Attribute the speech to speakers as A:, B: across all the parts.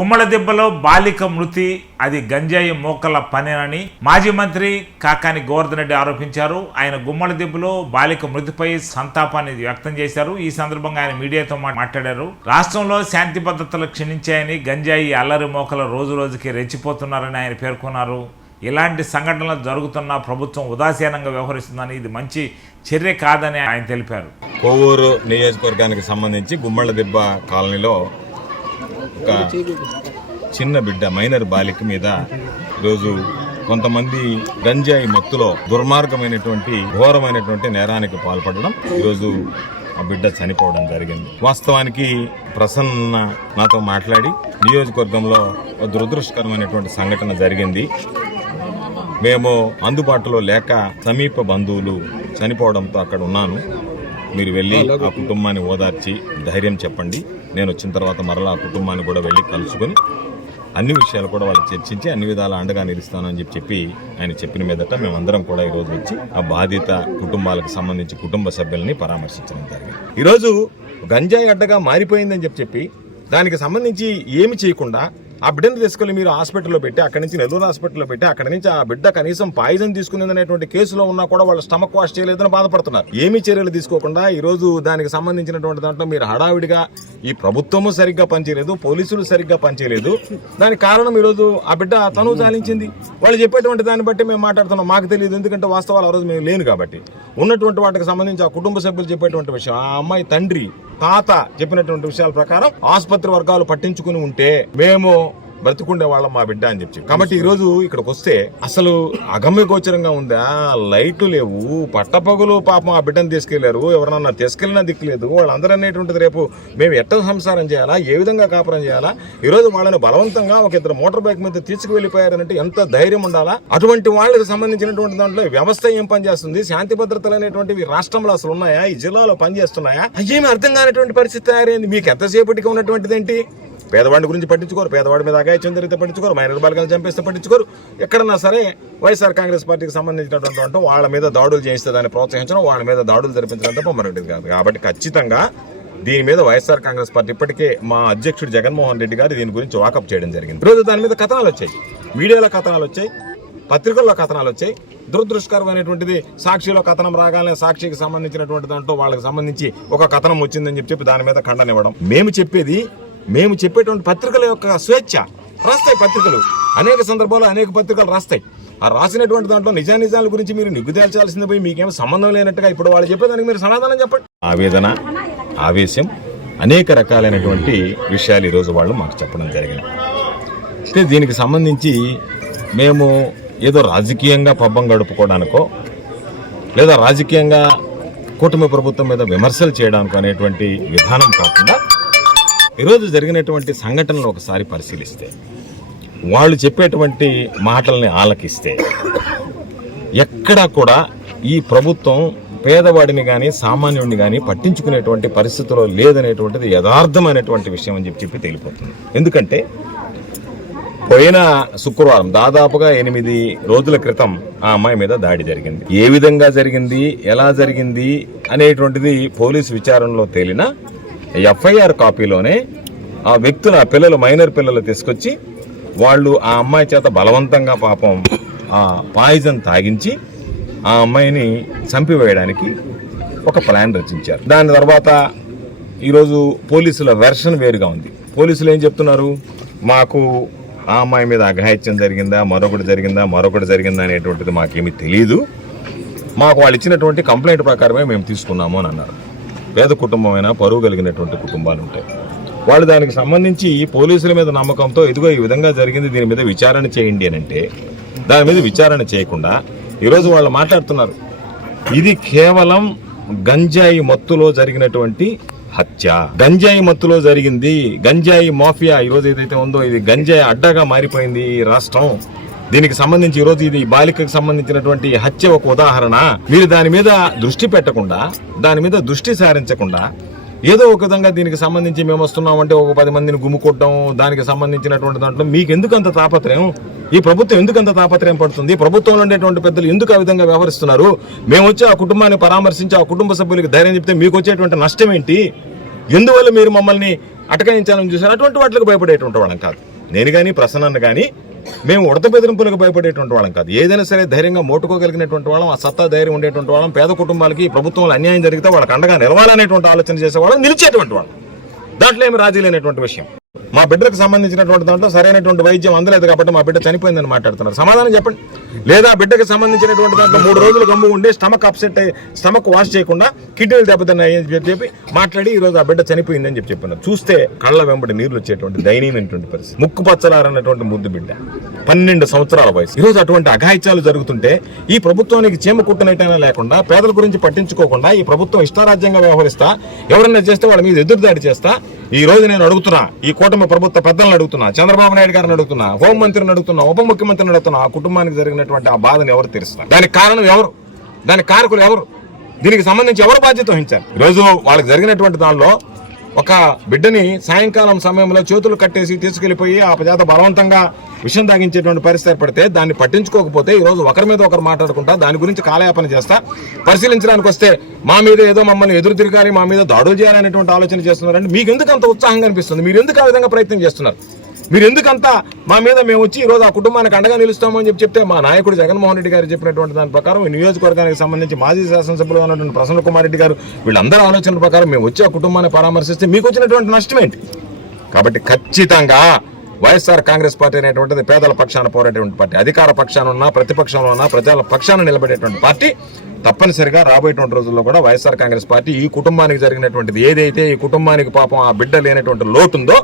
A: కుమ్మల దెబ్బలో బాలిక మృతి అది గంజాయి మోకల పనేనని మాజీ మంత్రి కాకాని గోవర్ధన్ రెడ్డి ఆరోపించారు ఆయన గుమ్మల దెబ్బలో బాలిక మృతిపై సంతాపాన్ని వ్యక్తం చేశారు ఈ సందర్భంగా ఆయన మీడియాతో మాట్లాడారు రాష్ట్రంలో శాంతి భద్రతలు క్షీణించాయని గంజాయి అల్లరి మోకల రోజు రోజుకి రెచ్చిపోతున్నారని ఆయన పేర్కొన్నారు ఇలాంటి సంఘటనలు జరుగుతున్న ప్రభుత్వం ఉదాసీనంగా వ్యవహరిస్తుందని ఇది మంచి చర్య కాదని ఆయన తెలిపారు
B: కోవూరు నియోజకవర్గానికి సంబంధించి గుమ్మళ్ళ దిబ్బ కాలనీలో ఒక చిన్న బిడ్డ మైనర్ బాలిక మీద ఈరోజు కొంతమంది గంజాయి మత్తులో దుర్మార్గమైనటువంటి ఘోరమైనటువంటి నేరానికి పాల్పడడం ఈరోజు ఆ బిడ్డ చనిపోవడం జరిగింది వాస్తవానికి ప్రసన్న నాతో మాట్లాడి నియోజకవర్గంలో దురదృష్టకరమైనటువంటి సంఘటన జరిగింది మేము అందుబాటులో లేక సమీప బంధువులు చనిపోవడంతో అక్కడ ఉన్నాను మీరు వెళ్ళి ఆ కుటుంబాన్ని ఓదార్చి ధైర్యం చెప్పండి నేను వచ్చిన తర్వాత మరలా ఆ కుటుంబాన్ని కూడా వెళ్ళి కలుసుకొని అన్ని విషయాలు కూడా వాళ్ళు చర్చించి అన్ని విధాలు అండగా నిలుస్తానని చెప్పి చెప్పి ఆయన చెప్పిన మీదట మేమందరం కూడా ఈరోజు వచ్చి ఆ బాధిత కుటుంబాలకు సంబంధించి కుటుంబ సభ్యుల్ని పరామర్శించడం జరిగింది
A: ఈరోజు గంజాయి అడ్డగా మారిపోయిందని చెప్పి చెప్పి దానికి సంబంధించి ఏమి చేయకుండా ఆ బిడ్డను తీసుకెళ్లి మీరు హాస్పిటల్లో పెట్టి అక్కడి నుంచి నెల్లూరు హాస్పిటల్లో పెట్టి అక్కడి నుంచి ఆ బిడ్డ కనీసం పాయిజన్ తీసుకునేదనేటువంటి కేసులో ఉన్నా కూడా వాళ్ళు స్టమక్ వాష్ చేయలేదని బాధపడుతున్నారు ఏమి చర్యలు తీసుకోకుండా ఈ రోజు దానికి సంబంధించినటువంటి దాంట్లో మీరు హడావిడిగా ఈ ప్రభుత్వము సరిగ్గా పనిచేయలేదు పోలీసులు సరిగ్గా పనిచేయలేదు దానికి కారణం ఈరోజు ఆ బిడ్డ తను చాలించింది వాళ్ళు చెప్పేటువంటి దాన్ని బట్టి మేము మాట్లాడుతున్నాం మాకు తెలియదు ఎందుకంటే వాస్తవాలు ఆ రోజు మేము లేను కాబట్టి ఉన్నటువంటి వాటికి సంబంధించి ఆ కుటుంబ సభ్యులు చెప్పేటువంటి విషయం ఆ అమ్మాయి తండ్రి తాత చెప్పినటువంటి విషయాల ప్రకారం ఆసుపత్రి వర్గాలు పట్టించుకుని ఉంటే మేము బ్రతికుండే వాళ్ళం మా బిడ్డ అని చెప్పి కాబట్టి ఈరోజు ఇక్కడికి వస్తే అసలు గోచరంగా ఉందా లైట్లు లేవు పట్టపగులు పాపం ఆ బిడ్డను తీసుకెళ్లారు ఎవరన్నా తీసుకెళ్ళినా దిక్కులేదు వాళ్ళందరూ అనేటువంటిది రేపు మేము ఎట్ట సంసారం చేయాలా ఏ విధంగా కాపురం చేయాలా ఈరోజు వాళ్ళని బలవంతంగా ఒక ఇద్దరు మోటార్ బైక్ మీద తీసుకువెళ్ళిపోయారంటే ఎంత ధైర్యం ఉండాలా అటువంటి వాళ్ళకి సంబంధించినటువంటి దాంట్లో వ్యవస్థ ఏం పనిచేస్తుంది శాంతి భద్రతలు అనేటువంటివి రాష్ట్రంలో అసలు ఉన్నాయా ఈ జిల్లాలో పనిచేస్తున్నాయా అయ్యేమి అర్థం కానటువంటి పరిస్థితి తయారైంది మీకు ఎంతసేపటికి ఉన్నటువంటిది ఏంటి పేదవాడిని గురించి పట్టించుకోరు పేదవాడి మీద అగాయత్యం జరిగితే పట్టించుకోరు మైనర్ బాలికలు చంపేస్తే పట్టించుకోరు ఎక్కడన్నా సరే వైఎస్ఆర్ కాంగ్రెస్ పార్టీకి సంబంధించినటువంటి వాళ్ళ మీద దాడులు చేయిస్తే దాన్ని ప్రోత్సహించడం వాళ్ళ మీద దాడులు జరిపించడం తప్ప మరొకటి కాదు కాబట్టి ఖచ్చితంగా దీని మీద వైఎస్ఆర్ కాంగ్రెస్ పార్టీ ఇప్పటికే మా అధ్యక్షుడు జగన్మోహన్ రెడ్డి గారు దీని గురించి వాకప్ చేయడం జరిగింది ఈరోజు దాని మీద కథనాలు వచ్చాయి మీడియాలో కథనాలు వచ్చాయి పత్రికల్లో కథనాలు వచ్చాయి దురదృష్టకరమైనటువంటిది సాక్షిలో కథనం రాగానే సాక్షికి సంబంధించినటువంటి దాంట్లో వాళ్ళకి సంబంధించి ఒక కథనం వచ్చిందని చెప్పి దాని మీద ఖండనివ్వడం మేము చెప్పేది మేము చెప్పేటువంటి పత్రికల యొక్క స్వేచ్ఛ రాస్తాయి పత్రికలు అనేక సందర్భాల్లో అనేక పత్రికలు రాస్తాయి ఆ రాసినటువంటి దాంట్లో నిజానిజాల గురించి మీరు నిగ్గుదేల్చాల్సింది పోయి మీకేమో సంబంధం లేనట్టుగా ఇప్పుడు వాళ్ళు చెప్పేదానికి మీరు సమాధానం చెప్పండి
B: ఆవేదన ఆవేశం అనేక రకాలైనటువంటి విషయాలు ఈరోజు వాళ్ళు మాకు చెప్పడం జరిగింది అయితే దీనికి సంబంధించి మేము ఏదో రాజకీయంగా పబ్బం గడుపుకోవడానికో లేదా రాజకీయంగా కూటమి ప్రభుత్వం మీద విమర్శలు చేయడానికో అనేటువంటి విధానం కాకుండా ఈరోజు జరిగినటువంటి సంఘటనలు ఒకసారి పరిశీలిస్తే వాళ్ళు చెప్పేటువంటి మాటల్ని ఆలకిస్తే ఎక్కడా కూడా ఈ ప్రభుత్వం పేదవాడిని కానీ సామాన్యుడిని కానీ పట్టించుకునేటువంటి పరిస్థితిలో లేదనేటువంటిది యథార్థమైనటువంటి విషయం అని చెప్పి చెప్పి తేలిపోతుంది ఎందుకంటే పోయిన శుక్రవారం దాదాపుగా ఎనిమిది రోజుల క్రితం ఆ అమ్మాయి మీద దాడి జరిగింది ఏ విధంగా జరిగింది ఎలా జరిగింది అనేటువంటిది పోలీసు విచారణలో తేలిన ఎఫ్ఐఆర్ కాపీలోనే ఆ వ్యక్తులు ఆ పిల్లలు మైనర్ పిల్లలు తీసుకొచ్చి వాళ్ళు ఆ అమ్మాయి చేత బలవంతంగా పాపం ఆ పాయిజన్ తాగించి ఆ అమ్మాయిని చంపివేయడానికి ఒక ప్లాన్ రచించారు దాని తర్వాత ఈరోజు పోలీసుల వెర్షన్ వేరుగా ఉంది పోలీసులు ఏం చెప్తున్నారు మాకు ఆ అమ్మాయి మీద అఘాయిత్యం జరిగిందా మరొకటి జరిగిందా మరొకటి జరిగిందా అనేటువంటిది మాకేమీ తెలియదు మాకు వాళ్ళు ఇచ్చినటువంటి కంప్లైంట్ ప్రకారమే మేము తీసుకున్నాము అని అన్నారు పేద కుటుంబమైనా పరువు కలిగినటువంటి కుటుంబాలు ఉంటాయి వాళ్ళు దానికి సంబంధించి పోలీసుల మీద నమ్మకంతో ఇదిగో ఈ విధంగా జరిగింది దీని మీద విచారణ చేయండి అని అంటే దాని మీద విచారణ చేయకుండా ఈరోజు వాళ్ళు మాట్లాడుతున్నారు ఇది కేవలం గంజాయి మత్తులో జరిగినటువంటి హత్య గంజాయి మత్తులో జరిగింది గంజాయి మాఫియా ఈరోజు ఏదైతే ఉందో ఇది గంజాయి అడ్డగా మారిపోయింది ఈ రాష్ట్రం దీనికి సంబంధించి ఈరోజు ఇది బాలికకు సంబంధించినటువంటి హత్య ఒక ఉదాహరణ మీరు దాని మీద దృష్టి పెట్టకుండా దాని మీద దృష్టి సారించకుండా ఏదో ఒక విధంగా దీనికి సంబంధించి మేము వస్తున్నామంటే ఒక పది మందిని కొట్టడం దానికి సంబంధించినటువంటి దాంట్లో మీకు ఎందుకు అంత తాపత్రయం ఈ ప్రభుత్వం ఎందుకు అంత తాపత్రయం పడుతుంది ప్రభుత్వంలో ఉండేటువంటి పెద్దలు ఎందుకు ఆ విధంగా వ్యవహరిస్తున్నారు మేము వచ్చి ఆ కుటుంబాన్ని పరామర్శించి ఆ కుటుంబ సభ్యులకు ధైర్యం చెప్తే మీకు వచ్చేటువంటి నష్టం ఏంటి ఎందువల్ల మీరు మమ్మల్ని అటకాయించాలని చూసారు అటువంటి వాటికి భయపడేటువంటి వాళ్ళం కాదు నేను కానీ ప్రసన్నను కానీ మేము ఉడత బెదిరింపులకు భయపడేటువంటి వాళ్ళం కాదు ఏదైనా సరే ధైర్యంగా మోటుకోగలిగినటువంటి వాళ్ళం ఆ సత్తా ధైర్యం ఉండేటువంటి వాళ్ళం పేద కుటుంబాలకి ప్రభుత్వంలో అన్యాయం జరిగితే వాళ్ళకి అండగా నిలవాలనేటువంటి ఆలోచన చేసేవాళ్ళం నిలిచేటువంటి వాళ్ళం దాంట్లో ఏమి రాజీ లేనటువంటి విషయం మా బిడ్డకు సంబంధించినటువంటి దాంట్లో సరైనటువంటి వైద్యం అందలేదు కాబట్టి మా బిడ్డ చనిపోయిందని మాట్లాడుతున్నారు సమాధానం చెప్పండి లేదా బిడ్డకు సంబంధించినటువంటి దాంట్లో మూడు రోజులు గమ్ము ఉండి స్టమక్ అప్సెట్ అయ్యి స్టమక్ వాష్ చేయకుండా కిడ్నీలు దెబ్బతిన్నాయని చెప్పి మాట్లాడి ఈరోజు ఆ బిడ్డ చనిపోయిందని చెప్పి చెప్పినారు చూస్తే కళ్ళ వెంబడి నీళ్లు వచ్చేటువంటి దయనీయమైనటువంటి పరిస్థితి ముక్కు పచ్చలారన్నటువంటి ముద్దు బిడ్డ పన్నెండు సంవత్సరాల వయసు ఈరోజు అటువంటి అఘాయిత్యాలు జరుగుతుంటే ఈ ప్రభుత్వానికి చీమ కుట్టనైతేనే లేకుండా పేదల గురించి పట్టించుకోకుండా ఈ ప్రభుత్వం ఇష్టారాజ్యంగా వ్యవహరిస్తా ఎవరన్నా చేస్తే వాళ్ళ మీద ఎదురుదాడి చేస్తా ఈ రోజు నేను అడుగుతున్నా ఈ కూటమి ప్రభుత్వ పెద్దలను అడుగుతున్నా చంద్రబాబు నాయుడు గారిని అడుగుతున్నా హోంమంత్రిని అడుగుతున్నా ఉప ముఖ్యమంత్రిని అడుగుతున్నా ఆ కుటుంబానికి జరిగినటువంటి ఆ బాధను ఎవరు తెలుస్తున్నారు దానికి కారణం ఎవరు దాని కారకులు ఎవరు దీనికి సంబంధించి ఎవరు బాధ్యత వహించారు రోజు వాళ్ళకి జరిగినటువంటి దానిలో ఒక బిడ్డని సాయంకాలం సమయంలో చేతులు కట్టేసి తీసుకెళ్లిపోయి ఆ ప్రజాత బలవంతంగా విషయం తాగించేటువంటి పరిస్థితి ఏర్పడితే దాన్ని పట్టించుకోకపోతే ఈరోజు ఒకరి మీద ఒకరు మాట్లాడుకుంటా దాని గురించి కాలయాపన చేస్తా పరిశీలించడానికి వస్తే మా మీద ఏదో మమ్మల్ని ఎదురు తిరగాలి మా మీద దాడులు చేయాలనేటువంటి ఆలోచన చేస్తున్నారంటే మీకు ఎందుకు అంత ఉత్సాహంగా అనిపిస్తుంది మీరు ఎందుకు ఆ విధంగా ప్రయత్నం చేస్తున్నారు మీరు ఎందుకంతా మా మీద మేము వచ్చి ఈరోజు ఆ కుటుంబానికి అండగా నిలుస్తామని చెప్పి చెప్తే మా నాయకుడు జగన్మోహన్ రెడ్డి గారు చెప్పినటువంటి దాని ప్రకారం ఈ నియోజకవర్గానికి సంబంధించి మాజీ శాసనసభ్యులు ఉన్నటువంటి ప్రసన్న కుమార్ రెడ్డి గారు వీళ్ళందరూ ఆలోచనల ప్రకారం మేము వచ్చి ఆ కుటుంబాన్ని పరామర్శిస్తే మీకు వచ్చినటువంటి నష్టం ఏంటి కాబట్టి ఖచ్చితంగా వైఎస్ఆర్ కాంగ్రెస్ పార్టీ అనేటువంటిది పేదల పక్షాన పోరేటువంటి పార్టీ అధికార పక్షాన ఉన్నా ప్రతిపక్షంలో ఉన్నా ప్రజల పక్షాన నిలబడేటువంటి పార్టీ తప్పనిసరిగా రాబోయేటువంటి రోజుల్లో కూడా వైఎస్ఆర్ కాంగ్రెస్ పార్టీ ఈ కుటుంబానికి జరిగినటువంటిది ఏదైతే ఈ కుటుంబానికి పాపం ఆ బిడ్డ లేనటువంటి లోటుందో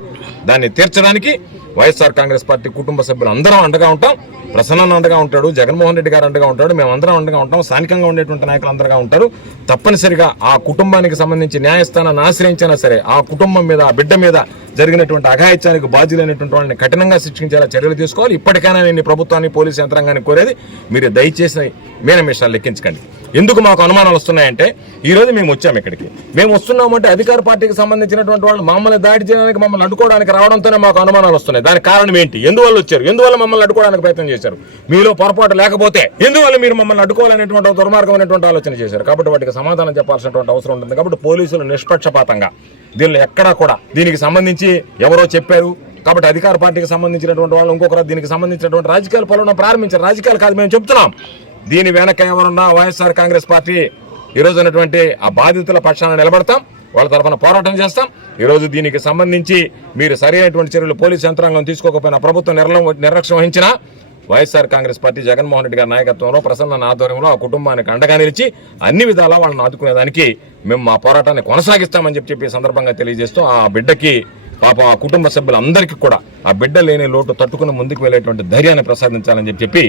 B: దాన్ని తీర్చడానికి వైఎస్ఆర్ కాంగ్రెస్ పార్టీ కుటుంబ సభ్యులు అందరం అండగా ఉంటాం ప్రసన్న అండగా ఉంటాడు జగన్మోహన్ రెడ్డి గారు అండగా ఉంటాడు మేమందరం అండగా ఉంటాం స్థానికంగా ఉండేటువంటి నాయకులు అందరుగా ఉంటారు తప్పనిసరిగా ఆ కుటుంబానికి సంబంధించి న్యాయస్థానాన్ని ఆశ్రయించినా సరే ఆ కుటుంబం మీద ఆ బిడ్డ మీద జరిగినటువంటి అఘాయిత్యానికి అనేటువంటి వాళ్ళని కఠినంగా శిక్షించేలా చర్యలు తీసుకోవాలి ఇప్పటికైనా నేను ప్రభుత్వాన్ని పోలీసు యంత్రాంగాన్ని కోరేది మీరు దయచేసి మేనమేషాలు లెక్కించకండి ఎందుకు మాకు అనుమానాలు వస్తున్నాయంటే ఈరోజు మేము వచ్చాము ఇక్కడికి మేము వస్తున్నామంటే అధికార పార్టీకి సంబంధించినటువంటి వాళ్ళు మమ్మల్ని దాడి చేయడానికి మమ్మల్ని అడ్డుకోవడానికి రావడంతోనే మాకు అనుమానాలు వస్తున్నాయి దానికి కారణం ఏంటి ఎందువల్ల వచ్చారు ఎందువల్ల మమ్మల్ని అడ్డుకోవడానికి ప్రయత్నం చేశారు మీలో పొరపాటు లేకపోతే ఎందువల్ల మీరు మమ్మల్ని అడ్డుకోవాలనేటువంటి అనేటువంటి ఆలోచన చేశారు కాబట్టి వాటికి సమాధానం చెప్పాల్సినటువంటి అవసరం ఉంటుంది కాబట్టి పోలీసులు నిష్పక్షపాతంగా దీనిలో ఎక్కడా కూడా దీనికి సంబంధించి ఎవరో చెప్పారు కాబట్టి అధికార పార్టీకి సంబంధించినటువంటి వాళ్ళు ఇంకొకరు దీనికి సంబంధించినటువంటి రాజకీయాలు పలువున ప్రారంభించారు రాజకీయాలు కాదు మేము చెప్తున్నాం దీని వెనక ఎవరున్నా వైఎస్ఆర్ కాంగ్రెస్ పార్టీ ఈరోజు ఉన్నటువంటి ఆ బాధితుల పక్షాన నిలబడతాం వాళ్ళ తరఫున పోరాటం చేస్తాం ఈరోజు దీనికి సంబంధించి మీరు సరైనటువంటి చర్యలు పోలీసు యంత్రాంగం తీసుకోకపోయినా ప్రభుత్వం నిర్ల నిర్లక్ష్యం వహించినా YSR Congress party Jaganmohan Reddy గారి నాయకత్వంలో ప్రసన్న ఆధ్వర్యంలో ఆ కుటుంబానికి అండగా నిలిచి అన్ని విధాలా వాళ్ళని ఆదుకునేదానికి మేము మా పోరాటాన్ని కొనసాగిస్తామని చెప్పి సందర్భంగా తెలియజేస్తూ ఆ బిడ్డకి పాప ఆ కుటుంబ సభ్యులందరికీ కూడా ఆ బిడ్డ లేని లోటు తట్టుకుని ముందుకు వెళ్ళేటువంటి ధైర్యాన్ని ప్రసాదించాలని చెప్పి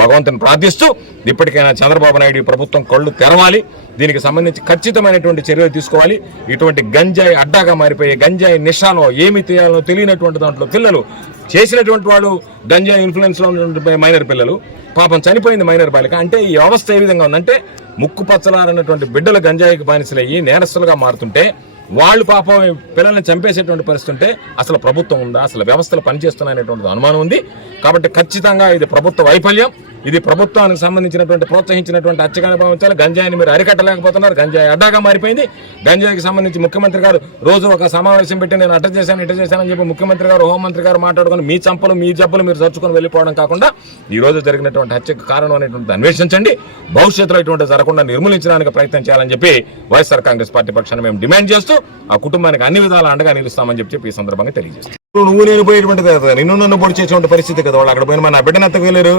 B: భగవంతుని ప్రార్థిస్తూ ఇప్పటికైనా చంద్రబాబు నాయుడు ప్రభుత్వం కళ్ళు తెరవాలి దీనికి సంబంధించి ఖచ్చితమైనటువంటి చర్యలు తీసుకోవాలి ఇటువంటి గంజాయి అడ్డాగా మారిపోయే గంజాయి నిషాలో ఏమి తీయాలో తెలియనటువంటి దాంట్లో పిల్లలు చేసినటువంటి వాళ్ళు గంజాయి ఇన్ఫ్లుయెన్స్లో ఉన్నటువంటి మైనర్ పిల్లలు పాపం చనిపోయింది మైనర్ బాలిక అంటే ఈ వ్యవస్థ ఏ విధంగా ఉందంటే ముక్కు పచ్చలారినటువంటి బిడ్డలు గంజాయికి బానిసలయ్యి నేరస్తులుగా మారుతుంటే వాళ్ళు పాపం పిల్లల్ని చంపేసేటువంటి పరిస్థితి ఉంటే అసలు ప్రభుత్వం ఉందా అసలు వ్యవస్థలు పనిచేస్తున్నాయనేటువంటిది అనుమానం ఉంది కాబట్టి ఖచ్చితంగా ఇది ప్రభుత్వ వైఫల్యం ఇది ప్రభుత్వానికి సంబంధించినటువంటి ప్రోత్సహించినటువంటి అచ్చకాని భావించాలి గంజాయిని మీరు అరికట్టలేకపోతున్నారు గంజాయి అడ్డాగా మారిపోయింది గంజాయికి సంబంధించి ముఖ్యమంత్రి గారు రోజు ఒక సమావేశం పెట్టి నేను అడ్డ చేశాను ఇట చేశానని చెప్పి ముఖ్యమంత్రి గారు హోంమంత్రి గారు మాట్లాడుకుని మీ చంపలు మీ జబ్బులు మీరు చచ్చుకొని వెళ్ళిపోవడం కాకుండా ఈ రోజు జరిగినటువంటి హత్యకు కారణం అనేటువంటి అన్వేషించండి భవిష్యత్తులో ఇటువంటి జరగకుండా నిర్మూలించడానికి ప్రయత్నం చేయాలని చెప్పి వైఎస్ఆర్ కాంగ్రెస్ పార్టీ పక్షాన్ని మేము డిమాండ్ చేస్తూ ఆ కుటుంబానికి అన్ని విధాలు అండగా నిలుస్తామని చెప్పి ఈ సందర్భంగా తెలియజేస్తాం నువ్వు నేను పోయేటువంటి కదా నిన్ను నన్ను పొడిచేటువంటి పరిస్థితి కదా వాళ్ళు అక్కడ పోయిన మన బిడ్డను వెళ్ళారు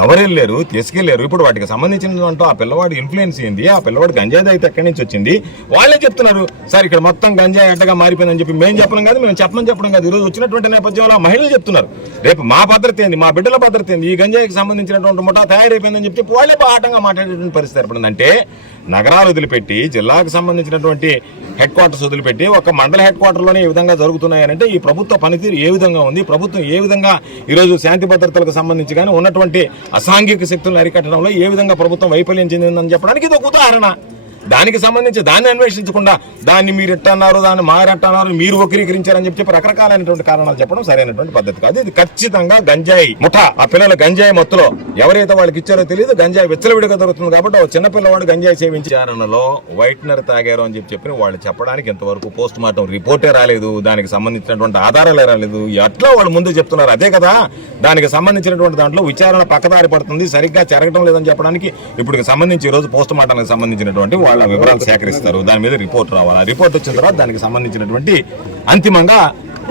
B: ఎవరు వెళ్ళారు తీసుకెళ్లారు ఇప్పుడు వాటికి సంబంధించిన ఆ పిల్లవాడు ఇన్ఫ్లుయెన్స్ అయింది ఆ పిల్లవాడు గంజాయి అయితే ఎక్కడి నుంచి వచ్చింది వాళ్ళే చెప్తున్నారు సార్ ఇక్కడ మొత్తం గంజాయి అడ్డగా మారిపోయిందని చెప్పి మేము చెప్పడం కాదు మేము చెప్పమని చెప్పడం కాదు ఈరోజు వచ్చినటువంటి నేపథ్యంలో మహిళలు చెప్తున్నారు రేపు మా భద్రత ఏంది మా బిడ్డల భద్రత ఏంది ఈ గంజాయికి సంబంధించినటువంటి ముఠా తయారైపోయిందని చెప్పి వాళ్ళే ఆటంగా మాట్లాడేటువంటి పరిస్థితి ఏర్పడింది అంటే నగరాలు వదిలిపెట్టి జిల్లాకు సంబంధించినటువంటి హెడ్ క్వార్టర్స్ వదిలిపెట్టి ఒక మండల హెడ్ క్వార్టర్లోనే ఈ విధంగా జరుగుతున్నాయనంటే ఈ ప్రభుత్వ పనితీరు ఏ విధంగా ఉంది ప్రభుత్వం ఏ విధంగా ఈరోజు శాంతి భద్రతలకు సంబంధించి కానీ ఉన్నటువంటి అసాంఘిక శక్తులను అరికట్టడంలో ఏ విధంగా ప్రభుత్వం వైఫల్యం చెందిందని చెప్పడానికి ఇది ఒక ఉదాహరణ దానికి సంబంధించి దాన్ని అన్వేషించకుండా దాన్ని మీరు ఎట్టన్నారు దాన్ని మారెట్టన్నారు మీరు వక్రీకరించారని చెప్పి రకరకాలైనటువంటి కారణాలు చెప్పడం సరైనటువంటి పద్ధతి కాదు ఇది ఖచ్చితంగా గంజాయి ముఠా ఆ పిల్లల గంజాయి మొత్తంలో ఎవరైతే వాళ్ళకి ఇచ్చారో తెలియదు గంజాయి విచ్చలవిడిగా దొరుకుతుంది కాబట్టి ఒక చిన్నపిల్లవాడు గంజాయి సేవించారనలో వైట్నర్ తాగారు అని చెప్పి వాళ్ళు చెప్పడానికి ఇంతవరకు పోస్ట్ మార్టం రిపోర్టే రాలేదు దానికి సంబంధించినటువంటి ఆధారాలే రాలేదు ఎట్లా వాళ్ళు ముందు చెప్తున్నారు అదే కదా దానికి సంబంధించినటువంటి దాంట్లో విచారణ పక్కదారి పడుతుంది సరిగ్గా జరగడం లేదని చెప్పడానికి ఇప్పుడు సంబంధించి ఈరోజు పోస్ట్ మార్టంకి సంబంధించినటువంటి వాళ్ళ వివరాలు సేకరిస్తారు దాని మీద రిపోర్ట్ రావాలి ఆ రిపోర్ట్ వచ్చిన తర్వాత దానికి సంబంధించినటువంటి అంతిమంగా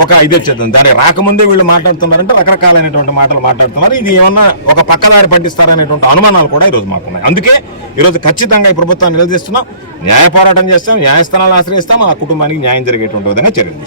B: ఒక ఇది వచ్చేది దానికి రాకముందే వీళ్ళు మాట్లాడుతున్నారంటే రకరకాలైనటువంటి మాటలు మాట్లాడుతున్నారు ఇది ఏమన్నా ఒక పక్కదారి పట్టిస్తారనేటువంటి అనుమానాలు కూడా ఈరోజు మాకున్నాయి అందుకే ఈరోజు ఖచ్చితంగా ఈ ప్రభుత్వాన్ని నిలదీస్తున్నాం న్యాయ పోరాటం చేస్తాం న్యాయస్థానాలు ఆశ్రయిస్తాం ఆ కుటుంబానికి న్యాయం జరిగేటువంటి విధంగా చర్యలు